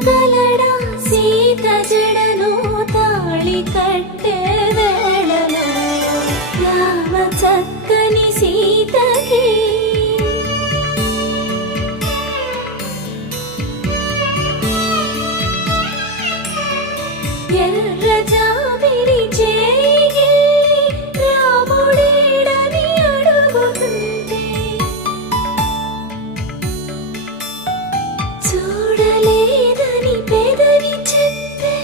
వినగలడా సీత జడను తాళి కట్టే వేళలో రామ చక్కని సీతకి ఎర్ర జాబిలి చేయి రాముడేడని అడుగుతుంటే చూడలేదని పెదవి చెప్పే